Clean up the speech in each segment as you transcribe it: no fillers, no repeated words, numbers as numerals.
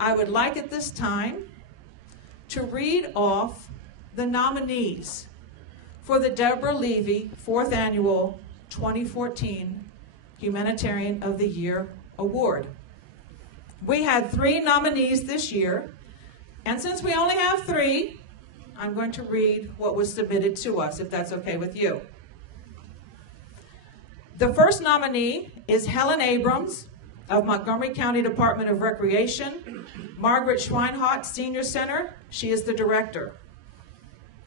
I would like at this time to read off the nominees for the Debra Levy 4th Annual 2014 Humanitarian of the Year Award. We had 3 nominees this year, and since we only have 3, I'm going to read what was submitted to us, if that's okay with you. The first nominee is Helen Abrahams of Montgomery County Department of Recreation, Margaret Schweinhott Senior Center. She is the director.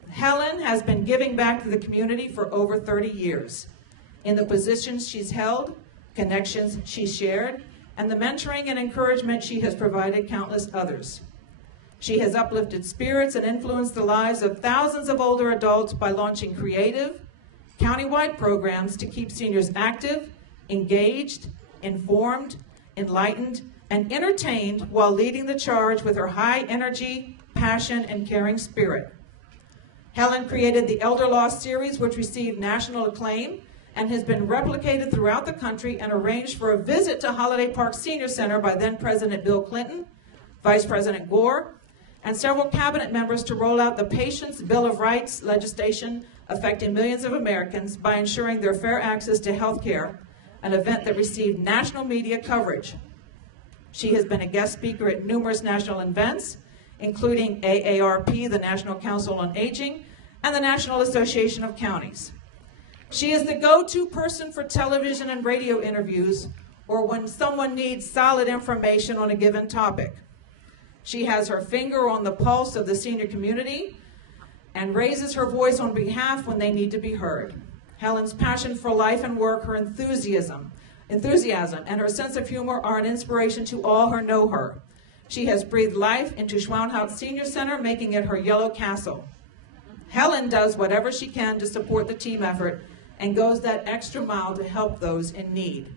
Helen has been giving back to the community for over 30 years in the positions she's held, connections she's shared, and the mentoring and encouragement she has provided countless others. She has uplifted spirits and influenced the lives of thousands of older adults by launching creative, countywide programs to keep seniors active, engaged, informed, enlightened, and entertained while leading the charge with her high energy, passion, and caring spirit. Helen created the Elder Law series, which received national acclaim and has been replicated throughout the country, and arranged for a visit to Holiday Park Senior Center by then President Bill Clinton, Vice President Gore, and several cabinet members to roll out the Patients' Bill of Rights legislation affecting millions of Americans by ensuring their fair access to health care, an event that received national media coverage. She has been a guest speaker at numerous national events, including AARP, the National Council on Aging, and the National Association of Counties. She is the go-to person for television and radio interviews, or when someone needs solid information on a given topic. She has her finger on the pulse of the senior community and raises her voice on behalf when they need to be heard. Helen's passion for life and work, her enthusiasm, and her sense of humor are an inspiration to all who know her. She has breathed life into Schweinhott Senior Center, making it her yellow castle. Helen does whatever she can to support the team effort and goes that extra mile to help those in need.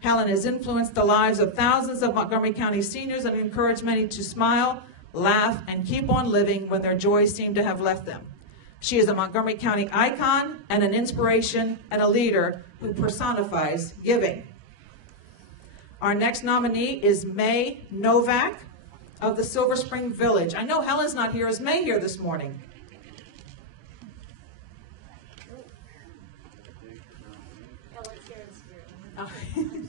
Helen has influenced the lives of thousands of Montgomery County seniors and encouraged many to smile, laugh, and keep on living when their joys seem to have left them. She is a Montgomery County icon and an inspiration and a leader who personifies giving. Our next nominee is May Novak of the Silver Spring Village. I know Helen's not here. Is May here this morning?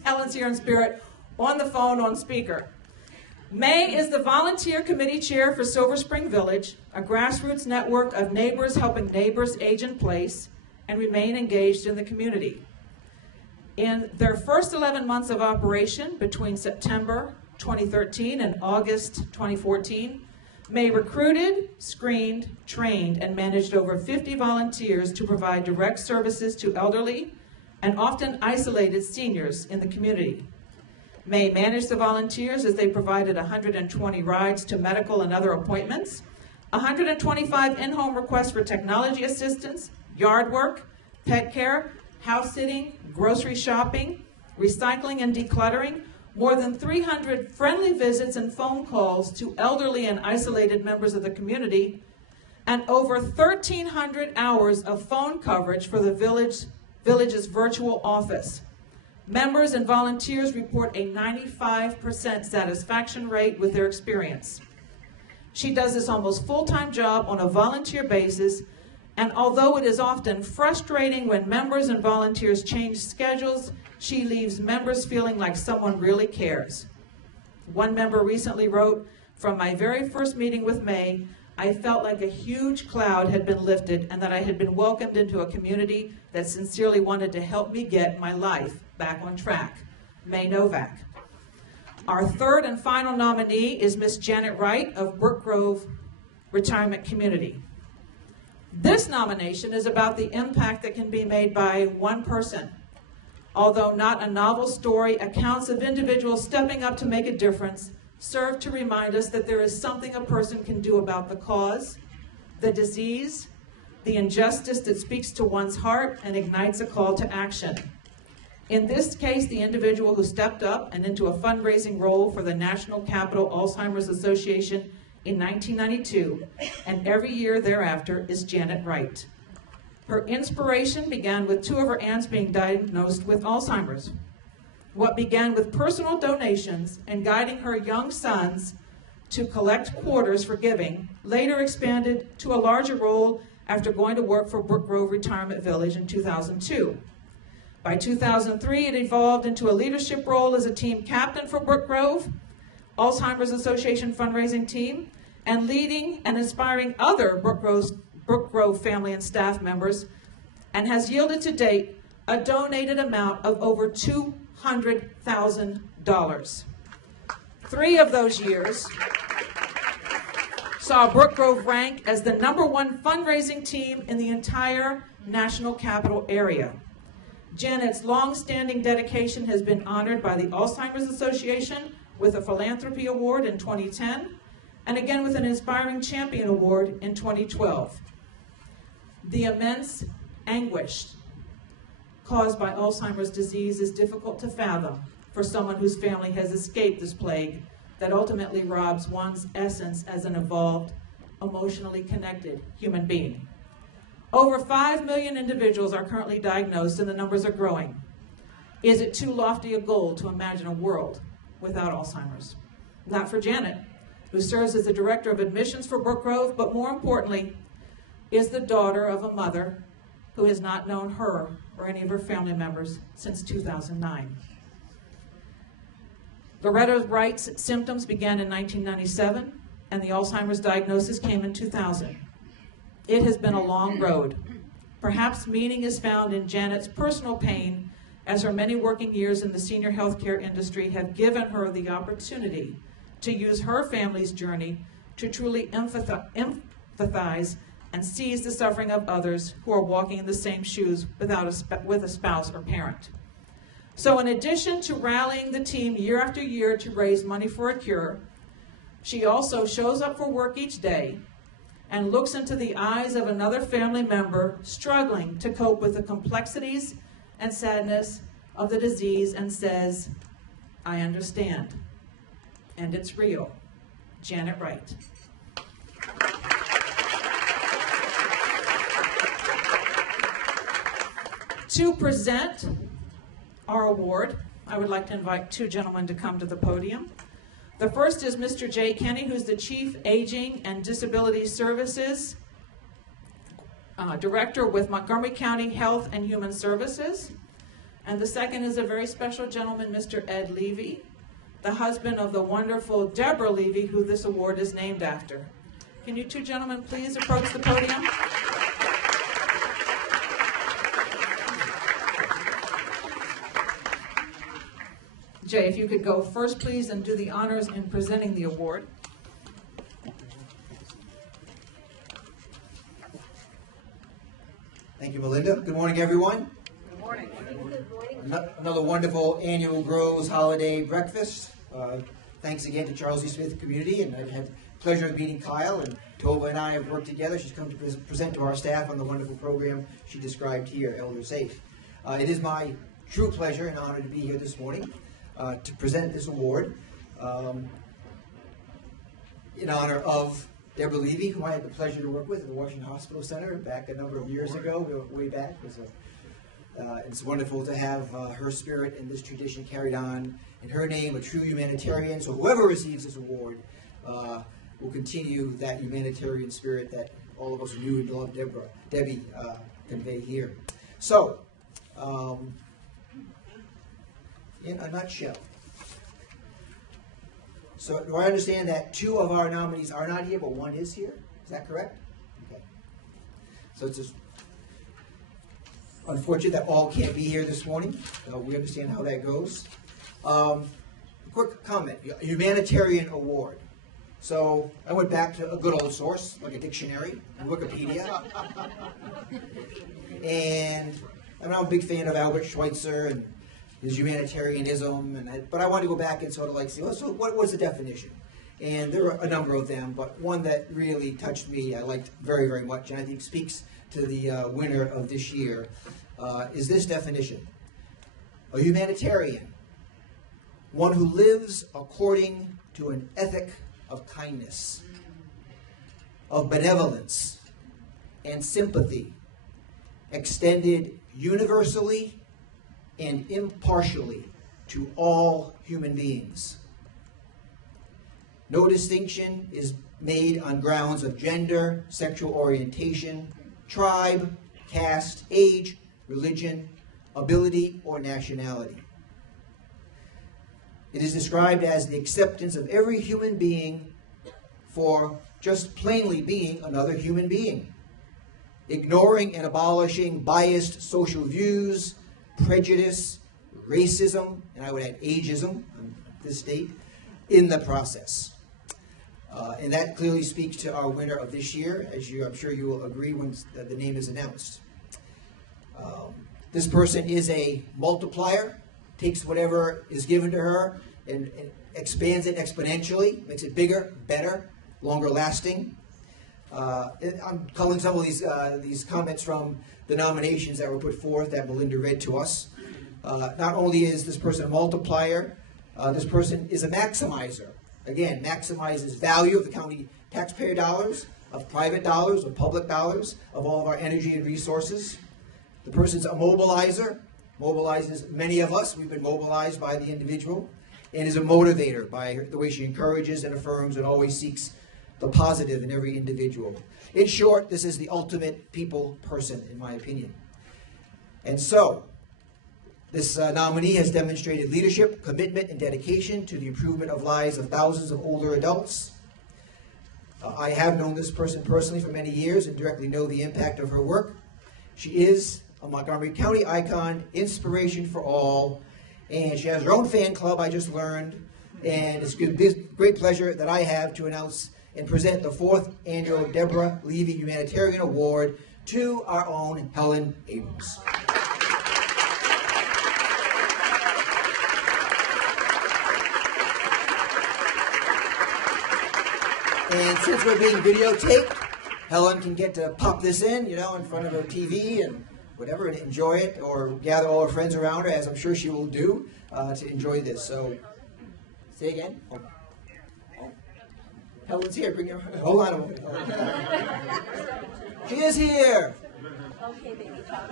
Helen's here in spirit, on the phone, on speaker. May is the volunteer committee chair for Silver Spring Village, a grassroots network of neighbors helping neighbors age in place and remain engaged in the community. In their first 11 months of operation, between September 2013 and August 2014, May recruited, screened, trained, and managed over 50 volunteers to provide direct services to elderly and often isolated seniors in the community. May managed the volunteers as they provided 120 rides to medical and other appointments, 125 in-home requests for technology assistance, yard work, pet care, house sitting, grocery shopping, recycling and decluttering, more than 300 friendly visits and phone calls to elderly and isolated members of the community, and over 1,300 hours of phone coverage for the village's virtual office. Members and volunteers report a 95% satisfaction rate with their experience. She does this almost full-time job on a volunteer basis, and although it is often frustrating when members and volunteers change schedules, she leaves members feeling like someone really cares. One member recently wrote, "From my very first meeting with May, I felt like a huge cloud had been lifted and that I had been welcomed into a community that sincerely wanted to help me get my life back on track." May Novak. Our third and final nominee is Miss Janet Wright of Brook Grove Retirement Community. This nomination is about the impact that can be made by one person. Although not a novel story, accounts of individuals stepping up to make a difference serve to remind us that there is something a person can do about the cause, the disease, the injustice that speaks to one's heart and ignites a call to action. In this case, the individual who stepped up and into a fundraising role for the National Capital Alzheimer's Association in 1992, and every year thereafter, is Janet Wright. Her inspiration began with two of her aunts being diagnosed with Alzheimer's. What began with personal donations and guiding her young sons to collect quarters for giving later expanded to a larger role after going to work for Brook Grove Retirement Village in 2002. By 2003, it evolved into a leadership role as a team captain for Brook Grove, Alzheimer's Association fundraising team, and leading and inspiring other Brook Grove family and staff members, and has yielded to date a donated amount of over $200,000. 3 of those years saw Brook Grove rank as the #1 fundraising team in the entire National Capital area. Janet's long-standing dedication has been honored by the Alzheimer's Association with a Philanthropy Award in 2010, and again with an Inspiring Champion Award in 2012. The immense anguish caused by Alzheimer's disease is difficult to fathom for someone whose family has escaped this plague that ultimately robs one's essence as an evolved, emotionally connected human being. Over 5 million individuals are currently diagnosed, and the numbers are growing. Is it too lofty a goal to imagine a world without Alzheimer's? Not for Janet, who serves as the Director of Admissions for Brook Grove, but more importantly, is the daughter of a mother who has not known her or any of her family members since 2009. Loretta Wright's symptoms began in 1997, and the Alzheimer's diagnosis came in 2000. It has been a long road. Perhaps meaning is found in Janet's personal pain, as her many working years in the senior healthcare industry have given her the opportunity to use her family's journey to truly empathize and seize the suffering of others who are walking in the same shoes with a spouse or parent. So in addition to rallying the team year after year to raise money for a cure, she also shows up for work each day and looks into the eyes of another family member struggling to cope with the complexities and sadness of the disease and says, "I understand, and it's real." Janet Wright. To present our award, I would like to invite 2 gentlemen to come to the podium. The first is Mr. Jay Kenny, who's the Chief Aging and Disability Services Director with Montgomery County Health and Human Services. And the second is a very special gentleman, Mr. Ed Levy, the husband of the wonderful Debra Levy, who this award is named after. Can you 2 gentlemen please approach the podium? Jay, if you could go first, please, and do the honors in presenting the award. Thank you, Melinda. Good morning, everyone. Good morning. Another wonderful annual Groves holiday breakfast. Thanks again to Charles E. Smith Community, and I've had the pleasure of meeting Kyle, and Tova and I have worked together. She's come to present to our staff on the wonderful program she described here, Elder Safe. It is my true pleasure and honor to be here this morning to present this award in honor of Debra Levy, who I had the pleasure to work with at the Washington Hospital Center back a number of years ago. We went way back. It's wonderful to have her spirit and this tradition carried on in her name, a true humanitarian. So whoever receives this award will continue that humanitarian spirit that all of us who knew and loved Debbie convey here. So, in a nutshell, so do I understand that 2 of our nominees are not here, but 1 is here? Is that correct? Okay. So it's just unfortunate that all can't be here this morning. We understand how that goes. Quick comment, humanitarian award. So I went back to a good old source, like a dictionary and Wikipedia. And I'm a big fan of Albert Schweitzer and his humanitarianism, but I wanted to go back and sort of like see, well, so what was the definition? And there were a number of them, but one that really touched me, I liked very, very much, and I think speaks to the winner of this year, is this definition. A humanitarian, one who lives according to an ethic of kindness, of benevolence, and sympathy, extended universally and impartially to all human beings. No distinction is made on grounds of gender, sexual orientation, tribe, caste, age, religion, ability, or nationality. It is described as the acceptance of every human being for just plainly being another human being, ignoring and abolishing biased social views, prejudice, racism, and I would add ageism on this date, in the process. And that clearly speaks to our winner of this year, as I'm sure you will agree when the name is announced. This person is a multiplier, takes whatever is given to her and expands it exponentially, makes it bigger, better, longer lasting. I'm calling some of these comments from the nominations that were put forth that Melinda read to us. Not only is this person a multiplier, this person is a maximizer. Again, maximizes value of the county taxpayer dollars, of private dollars, of public dollars, of all of our energy and resources. The person's a mobilizer, mobilizes many of us. We've been mobilized by the individual, and is a motivator by the way she encourages and affirms and always seeks the positive in every individual. In short, this is the ultimate people person, in my opinion. And so, this nominee has demonstrated leadership, commitment, and dedication to the improvement of lives of thousands of older adults. I have known this person personally for many years and directly know the impact of her work. She is a Montgomery County icon, inspiration for all, and she has her own fan club, I just learned, and it's a great pleasure that I have to announce and present the 4th annual Debra Levy Humanitarian Award to our own Helen Abrahams. And since we're being videotaped, Helen can get to pop this in, in front of her TV and whatever, and enjoy it, or gather all her friends around her, as I'm sure she will do, to enjoy this. So, say again. Oh. Helen's here. Bring her. Hold on a moment. She is here. Okay, baby. I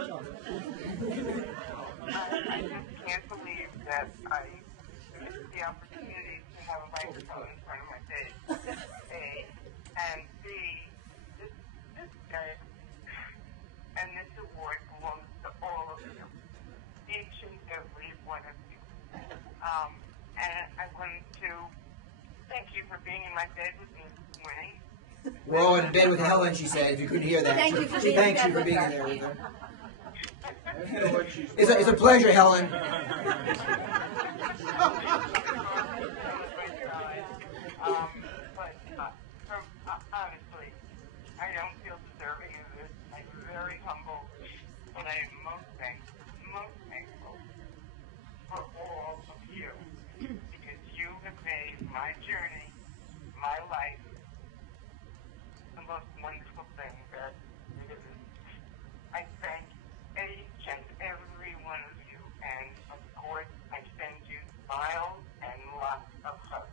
just can't believe that I missed the opportunity to have a microphone in front of my face. A, and B, this day and this award belongs to all of you, each and every one of you. And I wanted to thank you for being in my bed with me this morning. We're all in bed with Helen, she said, if you couldn't hear that. Thank you for she being thanks in you bed for being with there with her. It's a pleasure, Helen. Honestly, I don't feel deserving of this. I'm very humble, but I am most thankful for all of you, because you have made my journey, my life, the most wonderful thing that it is. I thank each and every one of you, and of course, I send you smiles and lots of hugs.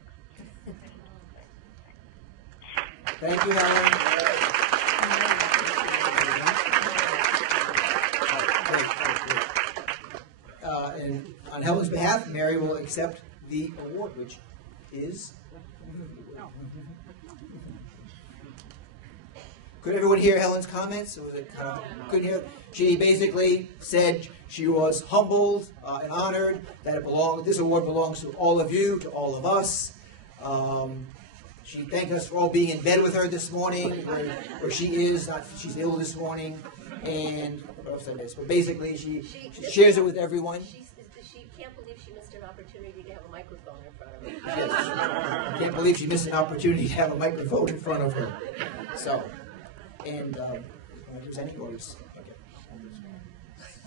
Thank you, Helen. And on Helen's behalf, Mary will accept the award, which is... Could everyone hear Helen's comments? Or was it kind of, couldn't hear? She basically said she was humbled and honored that this award belongs to all of you, to all of us. She thanked us for all being in bed with her this morning, where she is. She's ill this morning, and what else I missed? But basically, she shares it with everyone. She can't believe she missed an opportunity to have a microphone in front of her. Yes. Can't believe she missed an opportunity to have a microphone in front of her. So, and there's any orders? Okay.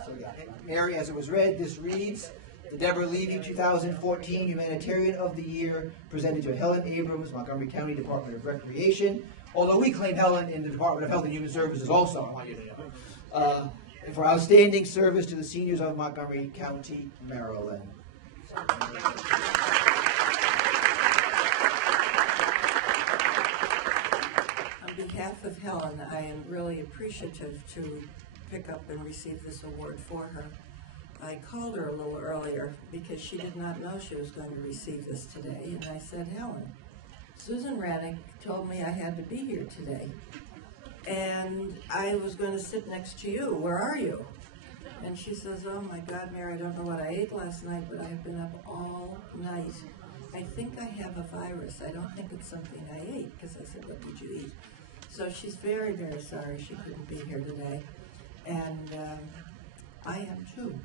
So yeah, Mary, as it was read, this reads: the Debra Levy 2014 Humanitarian of the Year, presented to Helen Abrahams, Montgomery County Department of Recreation. Although we claim Helen in the Department of Health and Human Services also, I want you to know. For outstanding service to the seniors of Montgomery County, Maryland. On behalf of Helen, I am really appreciative to pick up and receive this award for her. I called her a little earlier because she did not know she was going to receive this today. And I said, Helen, Susan Rannick told me I had to be here today. And I was going to sit next to you. Where are you? And she says, oh my God, Mary, I don't know what I ate last night, but I have been up all night. I think I have a virus. I don't think it's something I ate, because I said, what did you eat? So she's very, very sorry she couldn't be here today. And I am too.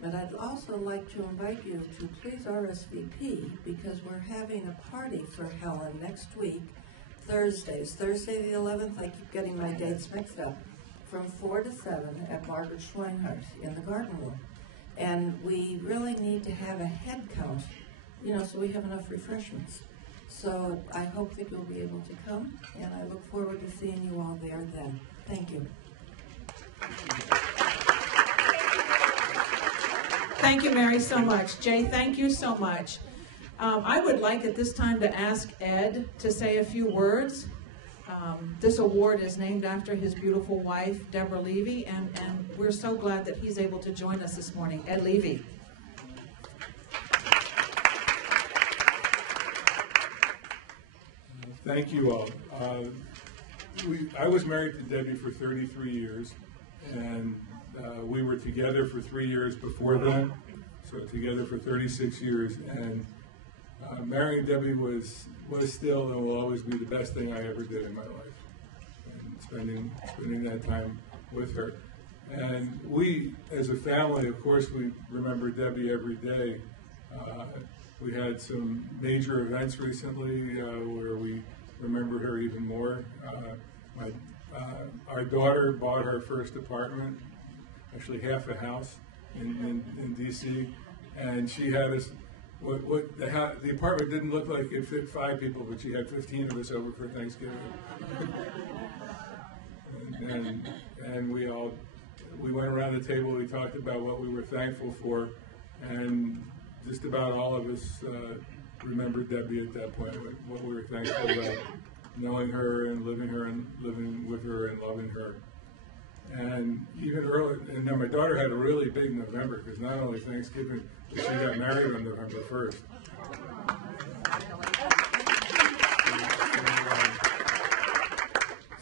But I'd also like to invite you to please RSVP, because we're having a party for Helen next week, Thursdays. Thursday the 11th, I keep getting my dates mixed up, from 4 to 7 at Margaret Schweinhardt in the garden room. And we really need to have a head count, so we have enough refreshments. So I hope that you'll be able to come, and I look forward to seeing you all there then. Thank you. Thank you, Mary, so much. Jay, thank you so much. I would like at this time to ask Ed to say a few words. This award is named after his beautiful wife, Debra Levy, and we're so glad that he's able to join us this morning. Ed Levy. Thank you all. I was married to Debbie for 33 years, and we were together for 3 years before that, so together for 36 years. And marrying Debbie was still and will always be the best thing I ever did in my life, and spending that time with her. And we, as a family, of course, we remember Debbie every day. We had some major events recently where we remembered her even more. Our daughter bought her first apartment, actually half a house in D.C., and she had us. The apartment didn't look like it fit 5 people, but she had 15 of us over for Thanksgiving. and we went around the table. We talked about what we were thankful for, and just about all of us remembered Debbie at that point. What we were thankful about, knowing her and living with her and loving her. And even early, and then my daughter had a really big November, because not only Thanksgiving, but she got married on November 1st.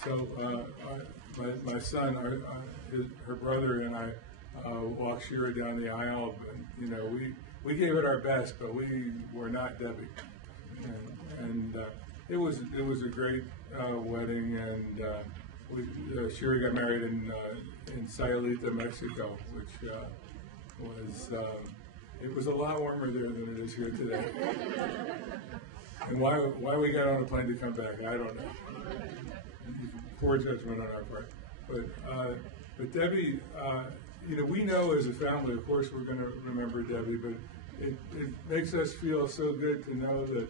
So my son, her brother, and I walked Shira down the aisle. And, we gave it our best, but we were not Debbie. And it was a great wedding, and Shira got married in Sayulita, Mexico, which was a lot warmer there than it is here today. And why we got on a plane to come back, I don't know. Poor judgment on our part. But Debbie, we know as a family, of course, we're going to remember Debbie, but it makes us feel so good to know that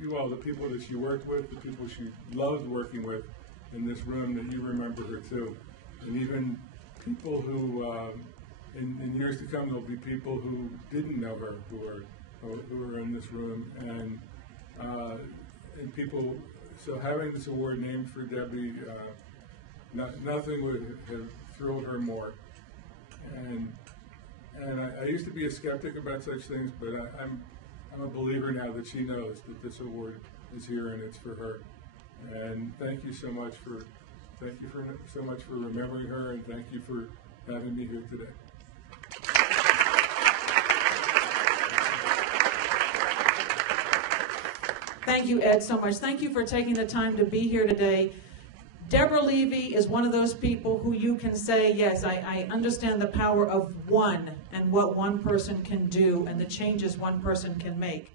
you all, the people that she worked with, the people she loved working with in this room, that you remember her too. And even people who, in years to come, there'll be people who didn't know her who are in this room, and people. So having this award named for Debbie, nothing would have thrilled her more. And I used to be a skeptic about such things, but I'm a believer now that she knows that this award is here and it's for her. And thank you so much for remembering her, and thank you for having me here today. Thank you, Ed, so much. Thank you for taking the time to be here today. Debra Levy is one of those people who you can say, yes, I understand the power of one and what one person can do and the changes one person can make.